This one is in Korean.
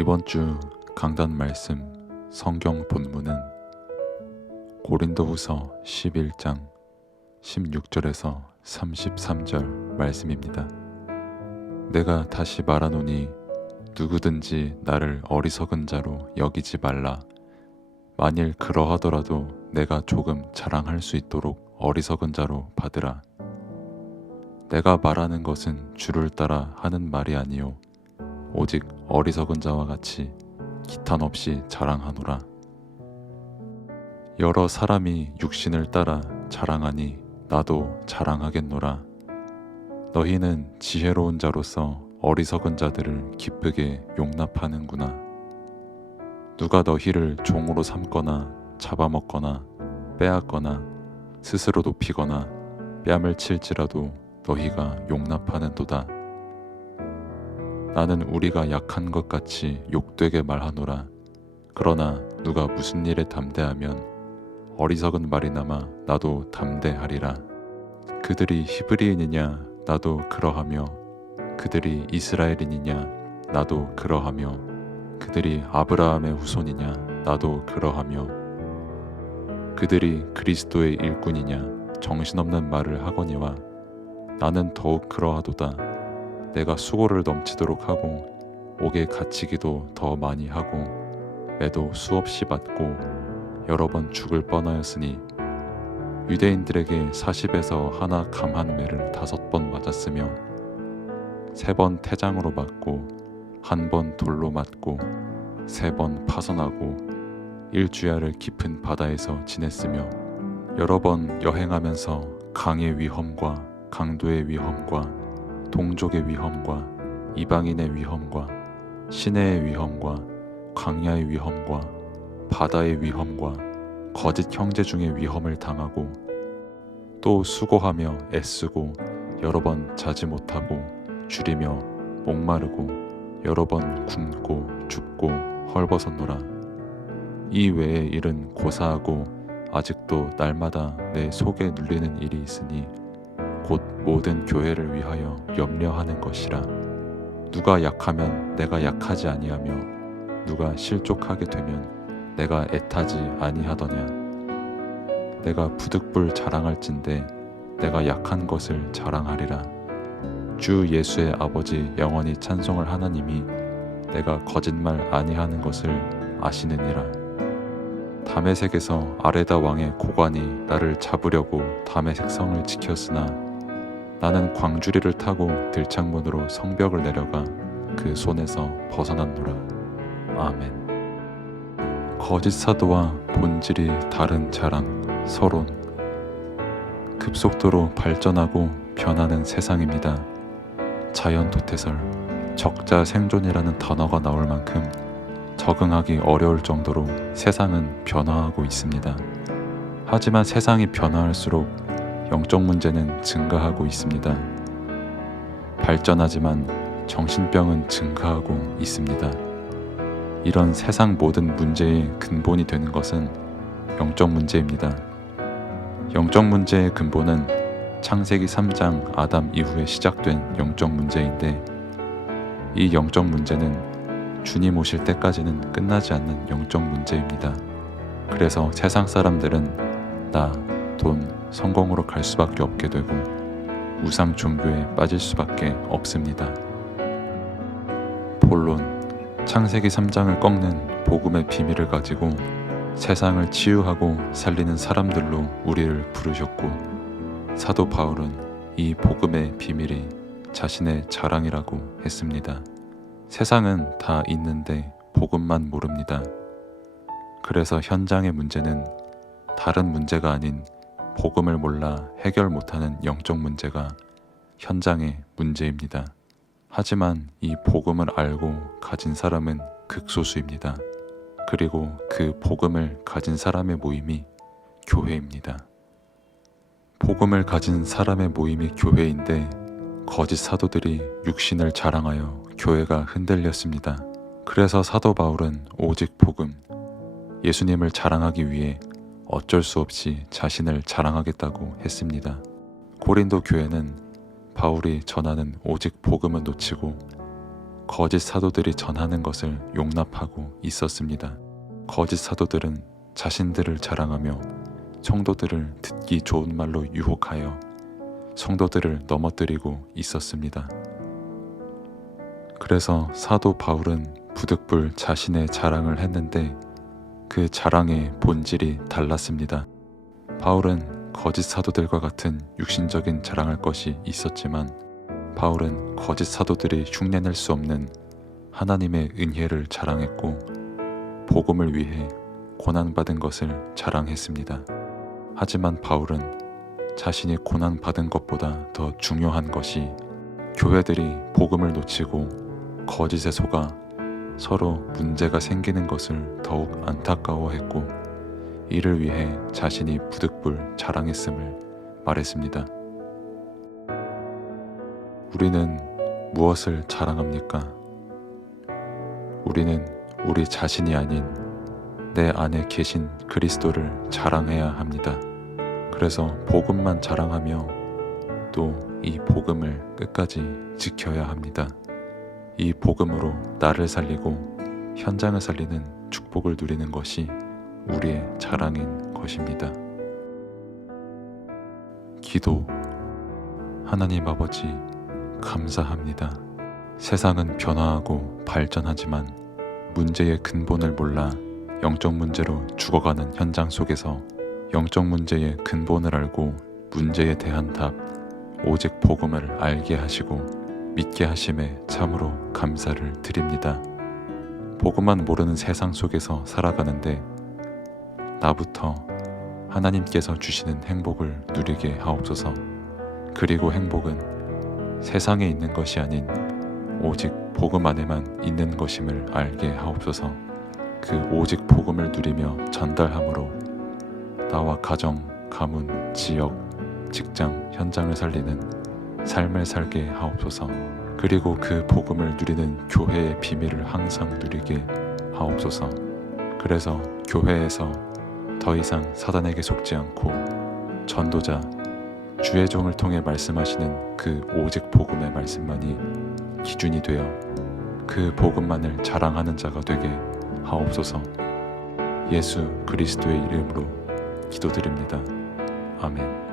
이번 주 강단 말씀 성경 본문은 고린도후서 11장 16절에서 33절 말씀입니다. 내가 다시 말하노니 누구든지 나를 어리석은 자로 여기지 말라. 만일 그러하더라도 내가 조금 자랑할 수 있도록 어리석은 자로 받으라. 내가 말하는 것은 주를 따라 하는 말이 아니요 오직 어리석은 자와 같이 기탄 없이 자랑하노라. 여러 사람이 육신을 따라 자랑하니 나도 자랑하겠노라. 너희는 지혜로운 자로서 어리석은 자들을 기쁘게 용납하는구나. 누가 너희를 종으로 삼거나 잡아먹거나 빼앗거나 스스로 높이거나 뺨을 칠지라도 너희가 용납하는도다. 나는 우리가 약한 것 같이 욕되게 말하노라. 그러나 누가 무슨 일에 담대하면 어리석은 말이나마 나도 담대하리라. 그들이 히브리인이냐 나도 그러하며 그들이 이스라엘인이냐 나도 그러하며 그들이 아브라함의 후손이냐 나도 그러하며 그들이 그리스도의 일꾼이냐 정신없는 말을 하거니와 나는 더욱 그러하도다. 내가 수고를 넘치도록 하고 옥에 갇히기도 더 많이 하고 매도 수없이 받고 여러 번 죽을 뻔하였으니 유대인들에게 40에서 하나 감한 매를 5번 맞았으며 3번 태장으로 맞고 1번 돌로 맞고 3번 파선하고 1주야를 깊은 바다에서 지냈으며 여러 번 여행하면서 강의 위험과 강도의 위험과 동족의 위험과 이방인의 위험과 시내의 위험과 광야의 위험과 바다의 위험과 거짓 형제 중의 위험을 당하고 또 수고하며 애쓰고 여러 번 자지 못하고 줄이며 목마르고 여러 번 굶고 춥고 헐벗었노라. 이 외의 일은 고사하고 아직도 날마다 내 속에 눌리는 일이 있으니 곧 모든 교회를 위하여 염려하는 것이라. 누가 약하면 내가 약하지 아니하며 누가 실족하게 되면 내가 애타지 아니하더냐. 내가 부득불 자랑할진대 내가 약한 것을 자랑하리라. 주 예수의 아버지 영원히 찬송할 하나님이 내가 거짓말 아니하는 것을 아시느니라. 다메섹에서 아레다 왕의 고관이 나를 잡으려고 다메섹 성을 지켰으나 나는 광주리를 타고 들창문으로 성벽을 내려가 그 손에서 벗어났노라. 아멘. 거짓 사도와 본질이 다른 자랑 서론. 급속도로 발전하고 변하는 세상입니다. 자연 도태설, 적자 생존이라는 단어가 나올 만큼 적응하기 어려울 정도로 세상은 변화하고 있습니다. 하지만 세상이 변화할수록 영적 문제는 증가하고 있습니다. 발전하지만 정신병은 증가하고 있습니다. 이런 세상 모든 문제의 근본이 되는 것은 영적 문제입니다. 영적 문제의 근본은 창세기 3장 아담 이후에 시작된 영적 문제인데 이 영적 문제는 주님 오실 때까지는 끝나지 않는 영적 문제입니다. 그래서 세상 사람들은 나, 돈, 성공으로 갈 수밖에 없게 되고 우상 종교에 빠질 수밖에 없습니다. 본론, 창세기 3장을 꺾는 복음의 비밀을 가지고 세상을 치유하고 살리는 사람들로 우리를 부르셨고 사도 바울은 이 복음의 비밀이 자신의 자랑이라고 했습니다. 세상은 다 있는데 복음만 모릅니다. 그래서 현장의 문제는 다른 문제가 아닌 복음을 몰라 해결 못하는 영적 문제가 현장의 문제입니다. 하지만 이 복음을 알고 가진 사람은 극소수입니다. 그리고 그 복음을 가진 사람의 모임이 교회입니다. 복음을 가진 사람의 모임이 교회인데 거짓 사도들이 육신을 자랑하여 교회가 흔들렸습니다. 그래서 사도 바울은 오직 복음, 예수님을 자랑하기 위해 어쩔 수 없이 자신을 자랑하겠다고 했습니다. 고린도 교회는 바울이 전하는 오직 복음은 놓치고 거짓 사도들이 전하는 것을 용납하고 있었습니다. 거짓 사도들은 자신들을 자랑하며 성도들을 듣기 좋은 말로 유혹하여 성도들을 넘어뜨리고 있었습니다. 그래서 사도 바울은 부득불 자신의 자랑을 했는데 그 자랑의 본질이 달랐습니다. 바울은 거짓 사도들과 같은 육신적인 자랑할 것이 있었지만 바울은 거짓 사도들이 흉내낼 수 없는 하나님의 은혜를 자랑했고 복음을 위해 고난받은 것을 자랑했습니다. 하지만 바울은 자신이 고난받은 것보다 더 중요한 것이 교회들이 복음을 놓치고 거짓에 속아 서로 문제가 생기는 것을 더욱 안타까워했고 이를 위해 자신이 부득불 자랑했음을 말했습니다. 우리는 무엇을 자랑합니까? 우리는 우리 자신이 아닌 내 안에 계신 그리스도를 자랑해야 합니다. 그래서 복음만 자랑하며 또 이 복음을 끝까지 지켜야 합니다. 이 복음으로 나를 살리고 현장을 살리는 축복을 누리는 것이 우리의 자랑인 것입니다. 기도. 하나님 아버지, 감사합니다. 세상은 변화하고 발전하지만 문제의 근본을 몰라 영적 문제로 죽어가는 현장 속에서 영적 문제의 근본을 알고 문제에 대한 답, 오직 복음을 알게 하시고 믿게 하심에 참으로 감사를 드립니다. 복음만 모르는 세상 속에서 살아가는데 나부터 하나님께서 주시는 행복을 누리게 하옵소서. 그리고 행복은 세상에 있는 것이 아닌 오직 복음 안에만 있는 것임을 알게 하옵소서. 그 오직 복음을 누리며 전달함으로 나와 가정, 가문, 지역, 직장, 현장을 살리는 삶을 살게 하옵소서. 그리고 그 복음을 누리는 교회의 비밀을 항상 누리게 하옵소서. 그래서 교회에서 더 이상 사단에게 속지 않고 전도자, 주의 종을 통해 말씀하시는 그 오직 복음의 말씀만이 기준이 되어 그 복음만을 자랑하는 자가 되게 하옵소서. 예수 그리스도의 이름으로 기도드립니다. 아멘.